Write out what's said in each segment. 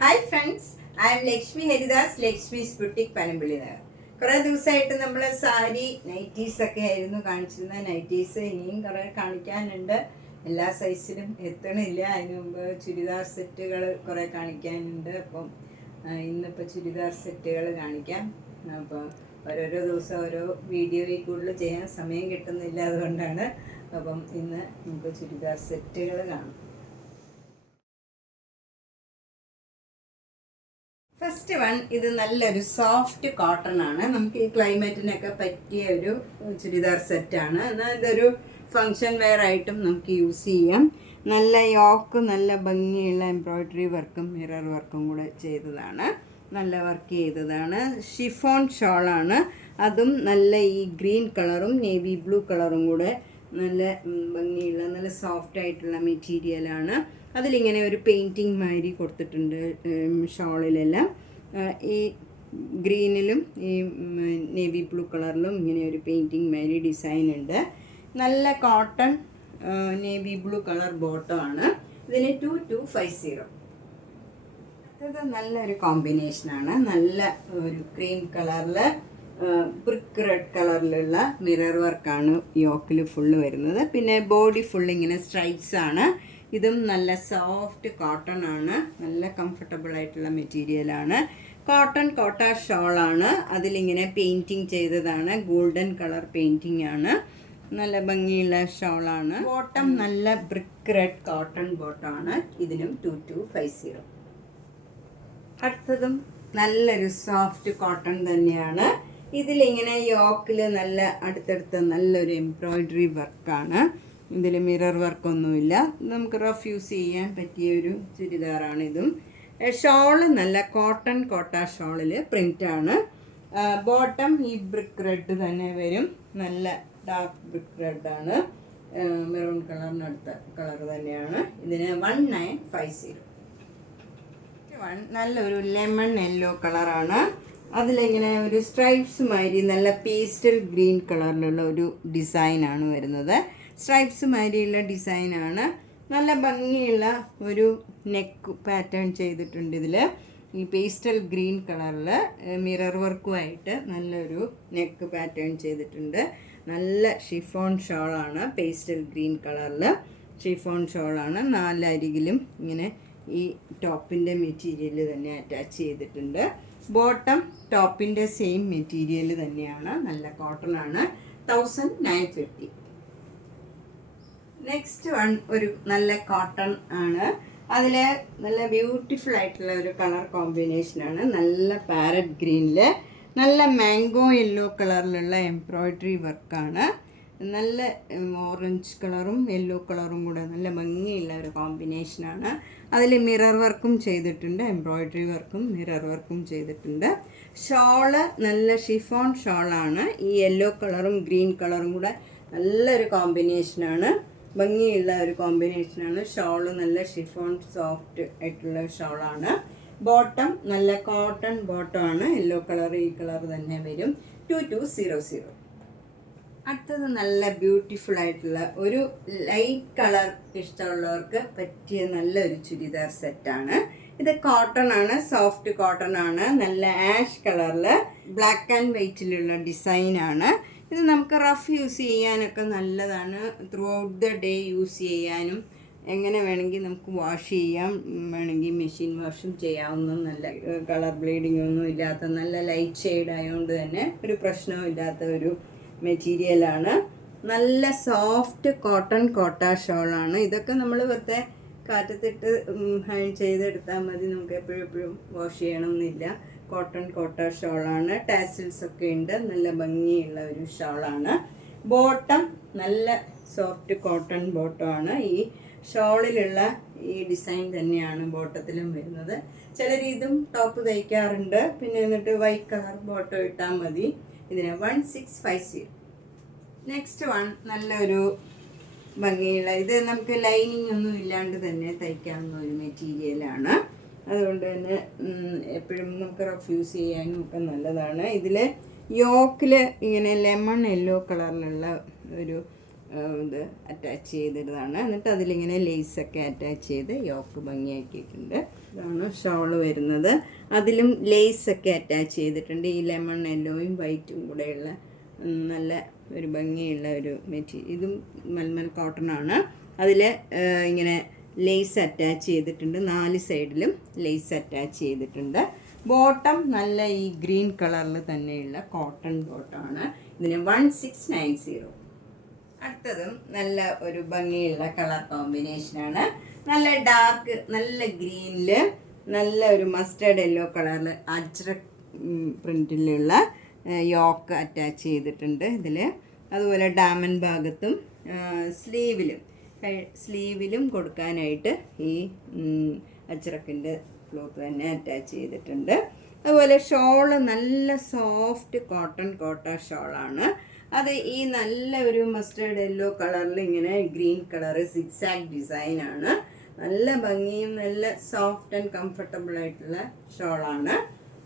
Hi friends, I M Lakshmi Haridas, Lakshmi's boutique Panampilly Nagar. കുറേ ദിവസമായിട്ട് നമ്മൾ സാരി നൈറ്റീസ് ഒക്കെ ആയിരുന്നു കാണിച്ചിരുന്നത്. നൈറ്റീസ് ഇനിയും കുറേ കാണിക്കാനുണ്ട്. എല്ലാ സൈസിലും എത്തണില്ല. അതിന് മുമ്പ് ചുരിദാർ സെറ്റുകൾ കുറേ കാണിക്കാനുണ്ട്. അപ്പം ഇന്നിപ്പോൾ ചുരിദാർ സെറ്റുകൾ കാണിക്കാം. അപ്പോൾ ഓരോരോ ദിവസം ഓരോ വീഡിയോയിൽ കൂടുതൽ ചെയ്യാൻ സമയം കിട്ടുന്നില്ല, അതുകൊണ്ടാണ്. അപ്പം ഇന്ന് നമുക്ക് ചുരിദാർ സെറ്റുകൾ കാണാം. ഫസ്റ്റ് വൺ, ഇത് നല്ലൊരു സോഫ്റ്റ് കോട്ടൺ ആണ്. നമുക്ക് ഈ ക്ലൈമറ്റിനൊക്കെ പറ്റിയ ഒരു ചുരിദാർ സെറ്റാണ്. എന്നാൽ ഇതൊരു ഫങ്ഷൻ വെയർ ആയിട്ടും നമുക്ക് യൂസ് ചെയ്യാം. നല്ല യോക്ക്, നല്ല ഭംഗിയുള്ള എംബ്രോയ്ഡറി വർക്കും മിറർ വർക്കും കൂടെ ചെയ്തതാണ്. നല്ല വർക്ക് ചെയ്തതാണ്. ഷിഫോൺ ഷോളാണ്. അതും നല്ല ഈ ഗ്രീൻ കളറും നേവി ബ്ലൂ കളറും കൂടെ നല്ല ഭംഗിയുള്ള നല്ല സോഫ്റ്റ് ആയിട്ടുള്ള മെറ്റീരിയലാണ്. അതിലിങ്ങനെ ഒരു പെയിൻറ്റിങ് മാതിരി കൊടുത്തിട്ടുണ്ട് ഷോളിലെല്ലാം. ഈ ഗ്രീനിലും ഈ നേവി ബ്ലൂ കളറിലും ഇങ്ങനെ ഒരു പെയിൻറ്റിങ് മാതിരി ഡിസൈൻ ഉണ്ട്. നല്ല കോട്ടൺ നേവി ബ്ലൂ കളർ ബോട്ടമാണ്. ഇതിന് 2250. ഇത് നല്ലൊരു കോമ്പിനേഷനാണ്. നല്ല ഒരു ക്രീം കളറിൽ ബ്രിക്ക് റെഡ് കളറിലുള്ള മിറർ വർക്കാണ് യോക്കിൽ ഫുള്ള് വരുന്നത്. പിന്നെ ബോഡി ഫുള്ള് ഇങ്ങനെ സ്ട്രൈപ്സ് ആണ്. ഇതും നല്ല സോഫ്റ്റ് കോട്ടൺ ആണ്. നല്ല കംഫർട്ടബിൾ ആയിട്ടുള്ള മെറ്റീരിയലാണ്. കോട്ട ഷോളാണ്. അതിലിങ്ങനെ പെയിൻറ്റിങ് ചെയ്തതാണ്. ഗോൾഡൻ കളർ പെയിൻറ്റിങ് ആണ്. നല്ല ഭംഗിയുള്ള ഷോളാണ്. ബോട്ടം നല്ല ബ്രിക്ക് റെഡ് കോട്ടൺ ബോട്ടമാണ്. ഇതിനും 2250. അടുത്തതും നല്ലൊരു സോഫ്റ്റ് കോട്ടൺ തന്നെയാണ്. ഇതിലിങ്ങനെ യോക്കിൽ നല്ല അടുത്തടുത്ത് നല്ലൊരു എംബ്രോയ്ഡറി വർക്കാണ്. ഇതിൽ മിറർ വർക്കൊന്നുമില്ല. നമുക്ക് റഫ് യൂസ് ചെയ്യാൻ പറ്റിയൊരു ചുരിദാറാണ് ഇതും. ഷോള് നല്ല കോട്ട ഷോളിൽ പ്രിൻ്റാണ്. ബോട്ടം ഈ ബ്രിക്ക് റെഡ് തന്നെ വരും. നല്ല ഡാർക്ക് ബ്രിക്ക് റെഡാണ്. മെറൂൺ കളറിനടുത്ത കളർ തന്നെയാണ്. ഇതിന് 1950. നല്ലൊരു ലെമൺ യെല്ലോ കളറാണ്. അതിലിങ്ങനെ ഒരു സ്ട്രൈപ്സ് മാതിരി നല്ല പേസ്റ്റൽ ഗ്രീൻ കളറിലുള്ള ഒരു ഡിസൈനാണ് വരുന്നത്. സ്ട്രൈപ്സ് മാതിരിയുള്ള ഡിസൈനാണ്. നല്ല ഭംഗിയുള്ള ഒരു നെക്ക് പാറ്റേൺ ചെയ്തിട്ടുണ്ട്. ഇതിൽ ഈ പേസ്റ്റൽ ഗ്രീൻ കളറിൽ മിറർ വർക്കുമായിട്ട് നല്ലൊരു നെക്ക് പാറ്റേൺ ചെയ്തിട്ടുണ്ട്. നല്ല ഷിഫോൺ ഷോളാണ്. പേസ്റ്റൽ ഗ്രീൻ കളറിൽ ഷിഫോൺ ഷോളാണ്. നാലരികിലും ഇങ്ങനെ ഈ ടോപ്പിൻ്റെ മെറ്റീരിയൽ തന്നെ അറ്റാച്ച് ചെയ്തിട്ടുണ്ട്. ബോട്ടം ടോപ്പിൻ്റെ സെയിം മെറ്റീരിയൽ തന്നെയാണ്. നല്ല കോട്ടൺ ആണ്. 1950. നെക്സ്റ്റ് വൺ ഒരു നല്ല കോട്ടൺ ആണ്. അതിൽ നല്ല ബ്യൂട്ടിഫുൾ ആയിട്ടുള്ള ഒരു കളർ കോമ്പിനേഷനാണ്. നല്ല പാരറ്റ് ഗ്രീനിൽ നല്ല മാംഗോ യെല്ലോ കളറിലുള്ള എംബ്രോയ്ഡറി വർക്കാണ്. നല്ല ഓറഞ്ച് കളറും യെല്ലോ കളറും കൂടെ നല്ല ഭംഗിയുള്ള ഒരു കോമ്പിനേഷനാണ്. അതിൽ മിറർ വർക്കും ചെയ്തിട്ടുണ്ട്. എംബ്രോയ്ഡറി വർക്കും മിറർ വർക്കും ചെയ്തിട്ടുണ്ട്. ഷോള് നല്ല ഷിഫോൺ ഷോളാണ്. ഈ യെല്ലോ കളറും ഗ്രീൻ കളറും കൂടെ നല്ലൊരു കോമ്പിനേഷനാണ്. ഭംഗിയുള്ള ഒരു കോമ്പിനേഷനാണ്. ഷോള് നല്ല ഷിഫോൺ സോഫ്റ്റ് ആയിട്ടുള്ള ഷോളാണ്. ബോട്ടം നല്ല കോട്ടൺ ബോട്ടമാണ്. യെല്ലോ കളർ ഈ കളർ തന്നെ വരും. 2200. അടുത്തത് നല്ല ബ്യൂട്ടിഫുൾ ആയിട്ടുള്ള ഒരു ലൈറ്റ് കളർ ഇഷ്ടമുള്ളവർക്ക് പറ്റിയ നല്ലൊരു ചുരിദാർ സെറ്റാണ്. ഇത് കോട്ടൺ ആണ്. സോഫ്റ്റ് കോട്ടൺ ആണ്. നല്ല ആഷ് കളറിൽ ബ്ലാക്ക് ആൻഡ് വൈറ്റിലുള്ള ഡിസൈനാണ്. ഇത് നമുക്ക് റഫ് യൂസ് ചെയ്യാനൊക്കെ നല്ലതാണ്. Through out the day use ചെയ്യാനും എങ്ങനെ വേണമെങ്കിൽ നമുക്ക് വാഷ് ചെയ്യാം. വേണമെങ്കിൽ മെഷീൻ വാഷും ചെയ്യാവുന്ന നല്ല കളർ ബ്ലീഡിംഗ് ഒന്നും ഇല്ലാത്ത നല്ല ലൈറ്റ് ഷെയ്ഡ് ആയതുകൊണ്ട് തന്നെ ഒരു പ്രശ്നവും ഇല്ലാത്ത ഒരു മെറ്റീരിയലാണ്. നല്ല സോഫ്റ്റ് കോട്ട ഷോളാണ്. ഇതൊക്കെ നമ്മൾ വെറുതെ കാറ്റത്തിട്ട് ഹൈൻ ചെയ്തെടുത്താൽ മതി. നമുക്ക് എപ്പോഴും വാഷ് ചെയ്യണമെന്നില്ല. കോട്ട ഷോളാണ്. ടാസിൽസ് ഒക്കെ ഉണ്ട്. നല്ല ഭംഗിയുള്ള ഒരു ഷോളാണ്. ബോട്ടം നല്ല സോഫ്റ്റ് കോട്ടൺ ബോട്ടമാണ്. ഈ ഷോളിലുള്ള ഈ ഡിസൈൻ തന്നെയാണ് ബോട്ടത്തിലും വരുന്നത്. ചിലർ ഇതും ടോപ്പ് തയ്ക്കാറുണ്ട്. പിന്നെ എന്നിട്ട് വൈറ്റ് കളർ ബോട്ടം ഇട്ടാൽ മതി. ഇതിന് 1650. നെക്സ്റ്റ് വൺ നല്ലൊരു ഭംഗിയുള്ള, ഇത് നമുക്ക് ലൈനിങ് ഒന്നും ഇല്ലാണ്ട് തന്നെ തയ്ക്കാവുന്ന ഒരു മെറ്റീരിയലാണ്. അതുകൊണ്ട് തന്നെ എപ്പോഴും നമുക്ക് റഫ് യൂസ് ചെയ്യാനും ഒക്കെ നല്ലതാണ്. ഇതിൽ യോക്കിൽ ഇങ്ങനെ ലെമൺ യെല്ലോ കളറിലുള്ള ഒരു ഇത് അറ്റാച്ച് ചെയ്തിട്ടതാണ്. എന്നിട്ട് അതിലിങ്ങനെ ലേസൊക്കെ അറ്റാച്ച് ചെയ്ത് യോക്ക് ഭംഗിയാക്കിയിട്ടുണ്ട്. ഇതാണ് ഷോള് വരുന്നത്. അതിലും ലേസൊക്കെ അറ്റാച്ച് ചെയ്തിട്ടുണ്ട്. ഈ ലെമൺ യെല്ലോയും വൈറ്റും കൂടെയുള്ള നല്ല ഒരു ഭംഗിയുള്ള ഒരു മെറ്റീരിയൽ. ഇതും മൽമൽ കോട്ടൺ ആണ്. അതിൽ ഇങ്ങനെ ലേസ് അറ്റാച്ച് ചെയ്തിട്ടുണ്ട്. 4 സൈഡിലും ലേസ് അറ്റാച്ച് ചെയ്തിട്ടുണ്ട്. ബോട്ടം നല്ല ഈ ഗ്രീൻ കളറിൽ തന്നെയുള്ള കോട്ടൺ ബോട്ടമാണ്. ഇതിന് 1690. അടുത്തതും നല്ല ഒരു ഭംഗിയുള്ള കളർ കോമ്പിനേഷനാണ്. നല്ല ഡാർക്ക്, നല്ല ഗ്രീനിൽ നല്ല ഒരു മസ്റ്റേർഡ് യെല്ലോ കളറിൽ അജ്രക് പ്രിൻറ്റിലുള്ള യോക്ക് അറ്റാച്ച് ചെയ്തിട്ടുണ്ട് ഇതിൽ. അതുപോലെ ഡാമൻ ഭാഗത്തും സ്ലീവിലും കൊടുക്കാനായിട്ട് ഈ അജ്രക്കിൻ്റെ ക്ലോത്ത് തന്നെ അറ്റാച്ച് ചെയ്തിട്ടുണ്ട്. അതുപോലെ ഷോള് നല്ല സോഫ്റ്റ് കോട്ട ഷോളാണ്. അത് ഈ നല്ല ഒരു മസ്റ്റേർഡ് യെല്ലോ കളറിൽ ഇങ്ങനെ ഗ്രീൻ കളറ് സിക്സാക് ഡിസൈനാണ്. നല്ല ഭംഗിയും നല്ല സോഫ്റ്റ് ആൻഡ് കംഫർട്ടബിൾ ആയിട്ടുള്ള ഷോളാണ്.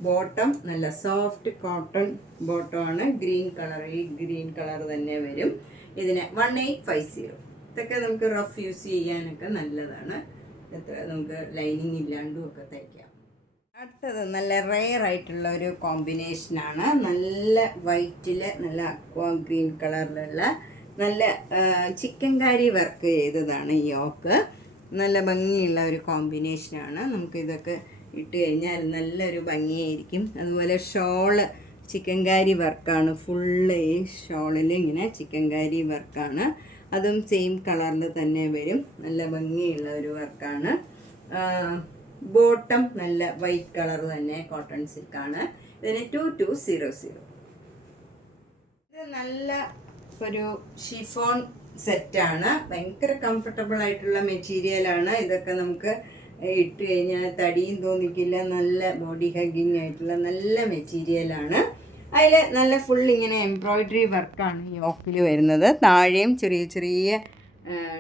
ബോട്ടം നല്ല സോഫ്റ്റ് കോട്ടൺ ബോട്ടമാണ്. ഗ്രീൻ കളർ തന്നെ വരും. ഇതിന് 1850. ഇതൊക്കെ നമുക്ക് റഫ് യൂസ് ചെയ്യാനൊക്കെ നല്ലതാണ്. നമുക്ക് ലൈനിങ് ഇല്ലാണ്ടും ഒക്കെ തയ്ക്കാം. അടുത്തത് നല്ല റെയർ ആയിട്ടുള്ള ഒരു കോമ്പിനേഷനാണ്. നല്ല വൈറ്റിൽ നല്ല അക്വാ ഗ്രീൻ കളറിലുള്ള നല്ല ചിക്കൻകാരി വർക്ക് ചെയ്തതാണ് ഈ യോക്ക്. നല്ല ഭംഗിയുള്ള ഒരു കോമ്പിനേഷനാണ്. നമുക്കിതൊക്കെ ഇട്ട് കഴിഞ്ഞാൽ നല്ലൊരു ഭംഗിയായിരിക്കും. അതുപോലെ ഷോള് ചിക്കൻകാരി വർക്കാണ്. ഫുള്ള് ഈ ഷോളിൽ ഇങ്ങനെ ചിക്കൻകാരി വർക്കാണ്. അതും സെയിം കളറിൽ തന്നെ വരും. നല്ല ഭംഗിയുള്ള ഒരു വർക്കാണ്. ബോട്ടം നല്ല വൈറ്റ് കളർ തന്നെ കോട്ടൺ സിൽക്കാണ്. ഇതിന് 2200. ഇത് നല്ല ഒരു ഷിഫോൺ സെറ്റാണ്. ഭയങ്കര കംഫർട്ടബിൾ ആയിട്ടുള്ള മെറ്റീരിയലാണ്. ഇതൊക്കെ നമുക്ക് ഇട്ട് കഴിഞ്ഞാൽ തടിയും തോന്നിക്കില്ല. നല്ല ബോഡി ഹഗ്ഗിങ് ആയിട്ടുള്ള നല്ല മെറ്റീരിയലാണ്. അതിൽ നല്ല ഫുൾ ഇങ്ങനെ എംബ്രോയ്ഡറി വർക്കാണ് ഈ യോക്കിൽ വരുന്നത്. താഴെയും ചെറിയ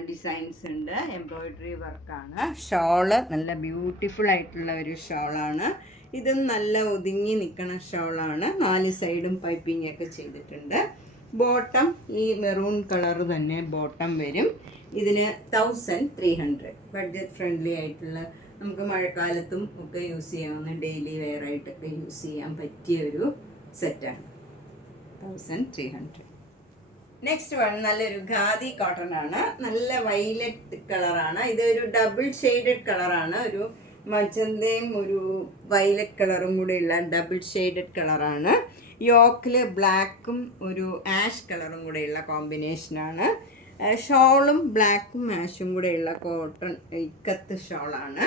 ഡിസൈൻസ് ഉണ്ട്. എംബ്രോയ്ഡറി വർക്കാണ്. ഷോള് നല്ല ബ്യൂട്ടിഫുൾ ആയിട്ടുള്ള ഒരു ഷോളാണ്. ഇതും നല്ല ഒതുങ്ങി നിൽക്കുന്ന ഷോളാണ്. 4 സൈഡും പൈപ്പിംഗ് ഒക്കെ ചെയ്തിട്ടുണ്ട്. ബോട്ടം ഈ മെറൂൺ കളർ തന്നെ ബോട്ടം വരും. ഇതിന് 1300. ബഡ്ജറ്റ് ഫ്രണ്ട്ലി ആയിട്ടുള്ള നമുക്ക് മഴക്കാലത്തും ഒക്കെ യൂസ് ചെയ്യാവുന്ന ഡെയിലി വെയർ ആയിട്ടൊക്കെ യൂസ് ചെയ്യാൻ പറ്റിയ ഒരു സെറ്റാണ്. 1300. നെക്സ്റ്റ് വൺ നല്ലൊരു ഖാദി കോട്ടൺ ആണ്. നല്ല വൈലറ്റ് കളറാണ്. ഇതൊരു ഡബിൾ ഷെയ്ഡഡ് കളറാണ്. ഒരു മജന്തയും ഒരു വൈലറ്റ് കളറും കൂടെയുള്ള ഡബിൾ ഷെയ്ഡഡ് കളറാണ്. യോക്കിൽ ബ്ലാക്കും ഒരു ആഷ് കളറും കൂടെയുള്ള കോമ്പിനേഷനാണ്. ഷോളും ബ്ലാക്കും ആഷും കൂടെയുള്ള കോട്ടൺ ഇക്കത്ത് ഷോളാണ്.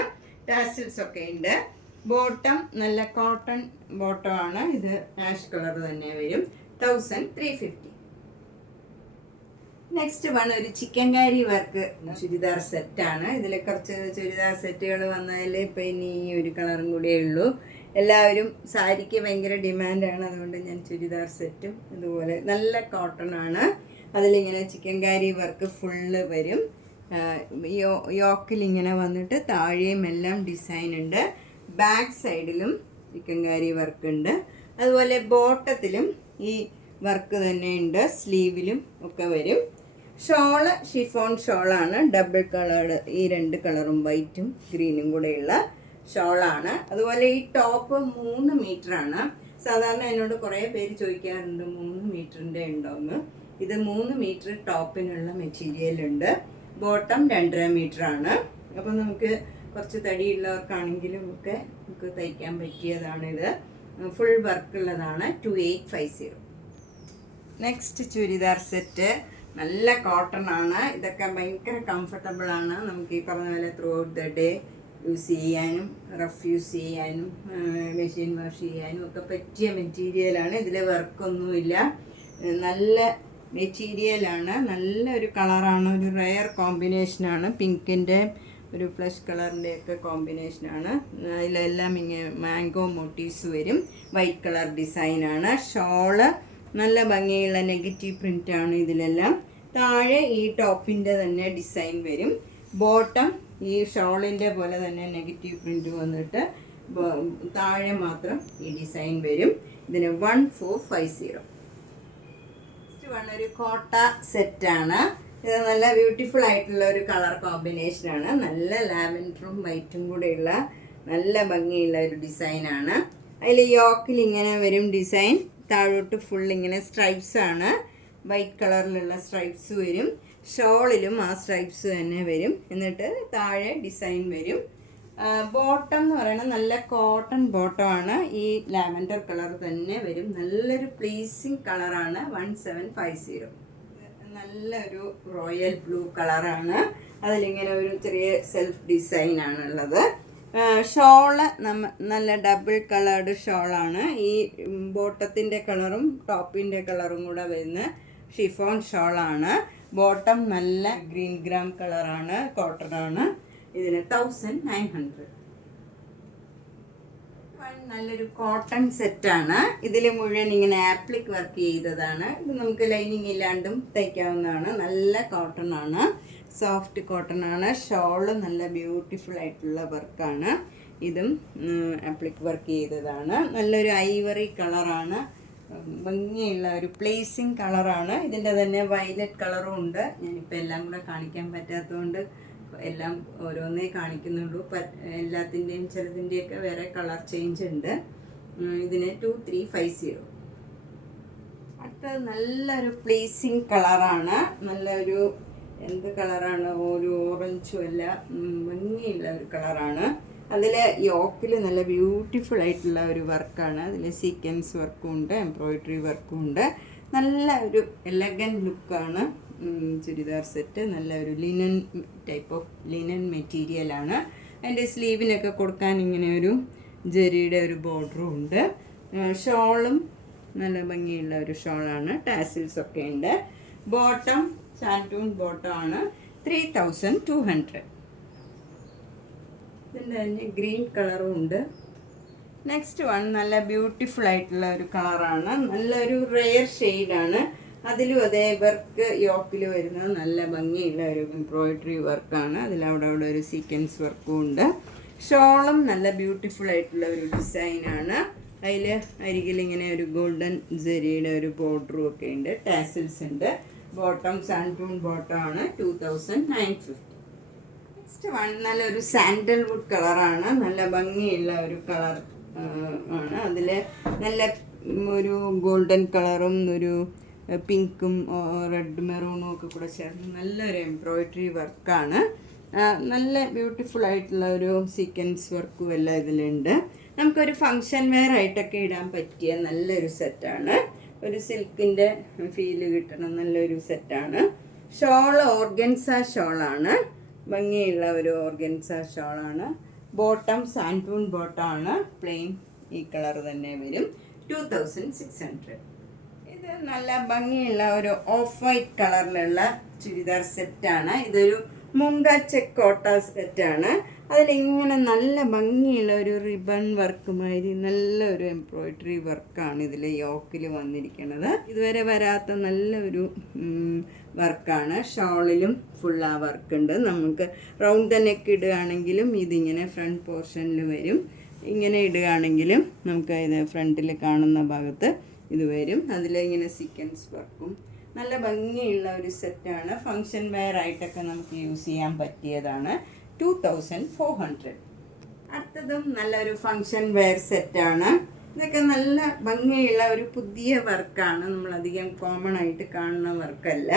ടാസിൽസ് ഒക്കെ ഉണ്ട്. ബോട്ടം നല്ല കോട്ടൺ ബോട്ടമാണ്. ഇത് ആഷ് കളർ തന്നെ വരും. 1350. നെക്സ്റ്റ് വൺ ഒരു ചിക്കൻകാരി വർക്ക് ചുരിദാർ സെറ്റാണ്. ഇതിൽ കുറച്ച് ചുരിദാർ സെറ്റുകൾ വന്നതിൽ ഇപ്പം ഇനി ഈ ഒരു കളറും കൂടിയേ ഉള്ളൂ. എല്ലാവരും സാരിക്ക് ഭയങ്കര ഡിമാൻഡാണ്. അതുകൊണ്ട് ഞാൻ ചുരിദാർ സെറ്റും ഇതുപോലെ നല്ല കോട്ടൺ ആണ്. അതിലിങ്ങനെ ചിക്കൻകാരി വർക്ക് ഫുള്ള് വരും. യോക്കിലിങ്ങനെ വന്നിട്ട് താഴെയും എല്ലാം ഡിസൈൻ ഉണ്ട്. ബാക്ക് സൈഡിലും ചിക്കൻകാരി വർക്ക് ഉണ്ട്. അതുപോലെ ബോട്ടത്തിലും ഈ വർക്ക് തന്നെ ഉണ്ട്. സ്ലീവിലും ഒക്കെ വരും. ഷോള് ഷിഫോൺ ഷോളാണ്. ഡബിൾ കളേർഡ് ഈ 2 കളറും വൈറ്റും ഗ്രീനും കൂടെയുള്ള ഷോളാണ്. അതുപോലെ ഈ ടോപ്പ് 3 മീറ്ററാണ്. സാധാരണ എന്നോട് കുറേ പേര് ചോദിക്കാറുണ്ട് 3 മീറ്ററിൻ്റെ ഉണ്ടോയെന്ന്. ഇത് 3 മീറ്റർ ടോപ്പിനുള്ള മെറ്റീരിയൽ ഉണ്ട്. ബോട്ടം 2.5 മീറ്ററാണ്. അപ്പോൾ നമുക്ക് കുറച്ച് തടിയുള്ളവർക്കാണെങ്കിലും ഒക്കെ നമുക്ക് തയ്ക്കാൻ പറ്റിയതാണിത്. ഫുൾ വർക്കുള്ളതാണ്. 2850. നെക്സ്റ്റ് ചുരിദാർ സെറ്റ് നല്ല കോട്ടൺ ആണ്. ഇതൊക്കെ ഭയങ്കര കംഫർട്ടബിൾ ആണ്. നമുക്ക് ഈ പറഞ്ഞ പോലെ through out the day use ചെയ്യാനും റഫ് യൂസ് ചെയ്യാനും മെഷീൻ വാഷ് ചെയ്യാനും ഒക്കെ പറ്റിയ മെറ്റീരിയലാണ്. ഇതിൽ വർക്കൊന്നുമില്ല. നല്ല മെറ്റീരിയലാണ്. നല്ലൊരു കളറാണ്. ഒരു റെയർ കോമ്പിനേഷനാണ്. പിങ്കിൻ്റെ ഒരു ഫ്ലഷ് കളറിൻ്റെയൊക്കെ കോമ്പിനേഷനാണ്. അതിലെല്ലാം ഇങ്ങനെ മാംഗോ മോട്ടീവ്സ് വരും. വൈറ്റ് കളർ ഡിസൈനാണ്. ഷോള് നല്ല ഭംഗിയുള്ള നെഗറ്റീവ് പ്രിൻ്റാണ് ഇതിലെല്ലാം. താഴെ ഈ ടോപ്പിൻ്റെ തന്നെ ഡിസൈൻ വരും. ബോട്ടം ഈ ഷോളിൻ്റെ പോലെ തന്നെ നെഗറ്റീവ് പ്രിൻ്റ് വന്നിട്ട് താഴെ മാത്രം ഈ ഡിസൈൻ വരും. ഇതിന് 1450. നെക്സ്റ്റ് വൺ ഒരു കോട്ട സെറ്റാണ്. ഇത് നല്ല ബ്യൂട്ടിഫുൾ ആയിട്ടുള്ള ഒരു കളർ കോമ്പിനേഷനാണ്. നല്ല ലാവൻഡറും വൈറ്റും കൂടെയുള്ള നല്ല ഭംഗിയുള്ള ഒരു ഡിസൈനാണ്. അതിൽ യോക്കിൽ ഇങ്ങനെ വരും ഡിസൈൻ, താഴോട്ട് ഫുൾ ഇങ്ങനെ സ്ട്രൈപ്സ് ആണ്, വൈറ്റ് കളറിലുള്ള സ്ട്രൈപ്സ് വരും. ഷോളിലും ആ സ്ട്രൈപ്സ് തന്നെ വരും. എന്നിട്ട് താഴെ ഡിസൈൻ വരും. ബോട്ടം എന്ന് പറയുന്നത് നല്ല കോട്ടൺ ബോട്ടമാണ്. ഈ ലാവൻഡർ കളർ തന്നെ വരും. നല്ലൊരു പ്ലീസിങ് കളറാണ്. 1750. നല്ലൊരു റോയൽ ബ്ലൂ കളറാണ്. അതിലിങ്ങനെ ഒരു ചെറിയ സെൽഫ് ഡിസൈനാണ് ഉള്ളത്. ഷോള് നല്ല ഡബിൾ കളേർഡ് ഷോളാണ്. ഈ ബോട്ടത്തിൻ്റെ കളറും ടോപ്പിൻ്റെ കളറും കൂടെ വരുന്ന ഷിഫോൺ ഷോളാണ്. ബോട്ടം നല്ല ഗ്രീൻ ഗ്രാം കളറാണ്, കോട്ടണാണ്. ഇതിന് 1900. നല്ലൊരു കോട്ടൺ സെറ്റാണ്. ഇതിൽ മുഴുവൻ ഇങ്ങനെ ആപ്ലിക് വർക്ക് ചെയ്തതാണ്. ഇത് നമുക്ക് ലൈനിങ് ഇല്ലാണ്ടും തയ്ക്കാവുന്നതാണ്. നല്ല കോട്ടൺ ആണ്, സോഫ്റ്റ് കോട്ടൺ ആണ്. ഷോള് നല്ല ബ്യൂട്ടിഫുൾ ആയിട്ടുള്ള വർക്കാണ്. ഇതും ആപ്ലിക് വർക്ക് ചെയ്തതാണ്. നല്ലൊരു ഐവറി കളറാണ്, ഭംഗിയുള്ള ഒരു പ്ലേസിങ് കളറാണ്. ഇതിൻ്റെ തന്നെ വയലറ്റ് കളറും ഉണ്ട്. ഞാനിപ്പോൾ എല്ലാം കൂടെ കാണിക്കാൻ പറ്റാത്തതുകൊണ്ട് എല്ലാം ഓരോന്നേ കാണിക്കുന്നുള്ളൂ. എല്ലാത്തിൻ്റെയും ചിലതിൻ്റെയൊക്കെ വേറെ കളർ ചേഞ്ച് ഉണ്ട്. ഇതിന് 2350. അടുത്തത് നല്ലൊരു പ്ലേസിങ് കളറാണ്. നല്ലൊരു എന്ത് കളറാണ്, ഒരു ഓറഞ്ചും അല്ല, ഭംഗിയുള്ള ഒരു കളറാണ്. അതിൽ യോക്കിൽ നല്ല ബ്യൂട്ടിഫുൾ ആയിട്ടുള്ള ഒരു വർക്കാണ്. അതിൽ സീക്വൻസ് വർക്കും ഉണ്ട്, എംബ്രോയിഡറി വർക്കും ഉണ്ട്. നല്ല ഒരു എലഗൻറ്റ് ലുക്കാണ് ചുരിദാർ സെറ്റ്. നല്ല ഒരു ലിനൻ ടൈപ്പ് ഓഫ് ലിനൻ മെറ്റീരിയലാണ്. അതിൻ്റെ സ്ലീവിനൊക്കെ കൊടുക്കാൻ ഇങ്ങനെ ഒരു ജെറിയുടെ ഒരു ബോർഡറും ഉണ്ട്. ഷോളും നല്ല ഭംഗിയുള്ള ഒരു ഷോളാണ്. ടാസിൽസ് ഒക്കെ ഉണ്ട്. ബോട്ടം സാൻറ്റൂൺ ബോട്ടമാണ്. 3200. ഇതിൻ്റെ തന്നെ ഗ്രീൻ കളറും ഉണ്ട്. നെക്സ്റ്റ് വൺ നല്ല ബ്യൂട്ടിഫുൾ ആയിട്ടുള്ള ഒരു കളറാണ്. നല്ലൊരു റെയർ ഷെയ്ഡാണ്. അതിലും അതേ വർക്ക് യോക്കിൽ വരുന്നത് നല്ല ഭംഗിയുള്ള ഒരു എംബ്രോയിഡറി വർക്കാണ്. അതിലവിടെ ഒരു സീക്വൻസ് വർക്കും ഉണ്ട്. ഷോളും നല്ല ബ്യൂട്ടിഫുൾ ആയിട്ടുള്ള ഒരു ഡിസൈനാണ്. അതിൽ അരികിൽ ഇങ്ങനെ ഒരു ഗോൾഡൻ ജെറിയുടെ ഒരു ബോർഡറും ഒക്കെ ഉണ്ട്. ടാസിൽസ് ഉണ്ട്. ബോട്ടം സാൻറ്റൂൺ ബോട്ടം ആണ്. 2950. നെക്സ്റ്റ് വൺ നല്ലൊരു സാൻഡൽവുഡ് കളറാണ്. നല്ല ഭംഗിയുള്ള ഒരു കളർ ആണ്. അതിൽ നല്ല ഒരു ഗോൾഡൻ കളറും ഒരു പിങ്കും റെഡ് മെറൂണും ഒക്കെ കൂടെ ചേർന്ന് നല്ലൊരു എംബ്രോയിഡറി വർക്കാണ്. നല്ല ബ്യൂട്ടിഫുൾ ആയിട്ടുള്ള ഒരു സീക്വൻസ് വർക്കും എല്ലാം ഇതിലുണ്ട്. നമുക്കൊരു ഫങ്ഷൻ വെയർ ആയിട്ടൊക്കെ ഇടാൻ പറ്റിയ നല്ലൊരു സെറ്റാണ്. ഒരു സിൽക്കിൻ്റെ ഫീല് കിട്ടണം നല്ലൊരു സെറ്റാണ്. ഷോൾ ഓർഗൻസ ഷോളാണ്. ഭംഗിയുള്ള ഒരു ഓർഗൻസ ഷോളാണ്. ബോട്ടം സാൻറ്റൂൺ ബോട്ടമാണ്. പ്ലെയിൻ ഈ കളർ തന്നെ വരും. 2600. ഇത് നല്ല ഭംഗിയുള്ള ഒരു ഓഫ് വൈറ്റ് കളറിലുള്ള ചുരിദാർ സെറ്റാണ്. ഇതൊരു മുണ്ട ചെക്ക് കോട്ട സെറ്റാണ്. അതിലിങ്ങനെ നല്ല ഭംഗിയുള്ള ഒരു റിബൺ വർക്ക് മാതിരി നല്ലൊരു എംബ്രോയിഡറി വർക്കാണ് ഇതിൽ യോക്കിൽ വന്നിരിക്കുന്നത്. ഇതുവരെ വരാത്ത നല്ലൊരു വർക്കാണ്. ഷോളിലും ഫുൾ ആ വർക്കുണ്ട്. നമുക്ക് റൗണ്ട് നെക്ക് ഇടുകയാണെങ്കിലും ഇതിങ്ങനെ ഫ്രണ്ട് പോർഷനിൽ വരും. ഇങ്ങനെ ഇടുകയാണെങ്കിലും നമുക്ക് ഇത് ഫ്രണ്ടിൽ കാണുന്ന ഭാഗത്ത് ഇത് വരും. അതിലിങ്ങനെ സീക്വൻസ് വർക്കും നല്ല ഭംഗിയുള്ള ഒരു സെറ്റാണ്. ഫങ്ഷൻ വെയർ ആയിട്ടൊക്കെ നമുക്ക് യൂസ് ചെയ്യാൻ പറ്റിയതാണ്. 2400. അടുത്തതും നല്ലൊരു ഫങ്ഷൻ വെയർ സെറ്റാണ്. ഇതൊക്കെ നല്ല ഭംഗിയുള്ള ഒരു പുതിയ വർക്കാണ്. നമ്മളധികം കോമൺ ആയിട്ട് കാണുന്ന വർക്കല്ല.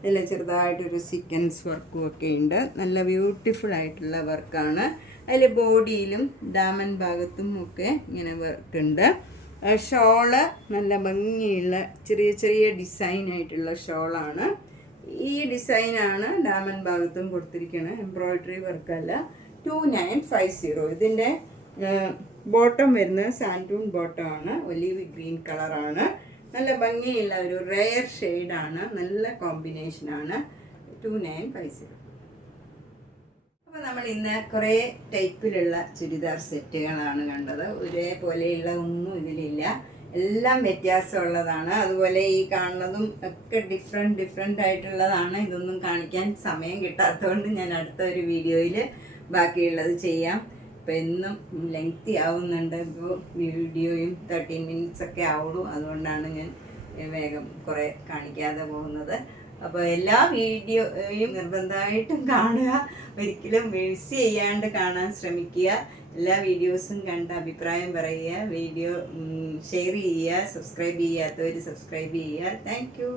ഇതിൽ ചെറുതായിട്ടൊരു സീക്വൻസ് വർക്കും ഒക്കെ ഉണ്ട്. നല്ല ബ്യൂട്ടിഫുൾ ആയിട്ടുള്ള വർക്കാണ്. അതിൽ ബോഡിയിലും ഡാമൻ ഭാഗത്തും ഒക്കെ ഇങ്ങനെ വർക്കുണ്ട്. ഷോള് നല്ല ഭംഗിയുള്ള ചെറിയ ചെറിയ ഡിസൈനായിട്ടുള്ള ഷോളാണ്. ഈ ഡിസൈനാണ് ഡാമൻ ഭാഗത്തും കൊടുത്തിരിക്കുന്നത്. എംബ്രോയിഡറി വർക്കല്ല. 2950. ഇതിൻ്റെ ബോട്ടം വരുന്നത് സാൻറ്റൂൺ ബോട്ടമാണ്. ഒലീവ് ഗ്രീൻ കളറാണ്. നല്ല ഭംഗിയുള്ള ഒരു റെയർ ഷെയ്ഡാണ്. നല്ല കോമ്പിനേഷനാണ്. 2950. അപ്പോൾ നമ്മൾ ഇന്ന് കുറേ ടൈപ്പിലുള്ള ചുരിദാർ സെറ്റുകളാണ് കണ്ടത്. ഒരേപോലെയുള്ള ഒന്നും ഇതിലില്ല. എല്ലാം വ്യത്യാസമുള്ളതാണ്. അതുപോലെ ഈ കാണുന്നതും ഒക്കെ ഡിഫറെൻ്റ് ആയിട്ടുള്ളതാണ്. ഇതൊന്നും കാണിക്കാൻ സമയം കിട്ടാത്തതുകൊണ്ട് ഞാൻ അടുത്ത ഒരു വീഡിയോയിൽ ബാക്കിയുള്ളത് ചെയ്യാം. ഇപ്പം എന്നും ലെങ്തി ആവുന്നുണ്ട്. ഇപ്പോൾ വീഡിയോയും 13 മിനിറ്റ്സ് ഒക്കെ ആവുള്ളൂ. അതുകൊണ്ടാണ് ഞാൻ വേഗം കുറേ കാണിക്കാതെ പോകുന്നത്. അപ്പോൾ എല്ലാ വീഡിയോയും നിർബന്ധമായിട്ടും കാണുക, ഒരിക്കലും മിസ് ചെയ്യാണ്ട് കാണാൻ ശ്രമിക്കുക. എല്ലാ വീഡിയോസും കണ്ട് അഭിപ്രായം പറയുക, വീഡിയോ ഷെയർ ചെയ്യുക, സബ്സ്ക്രൈബ് ചെയ്യാത്തവർ സബ്സ്ക്രൈബ് ചെയ്യുക. Thank you.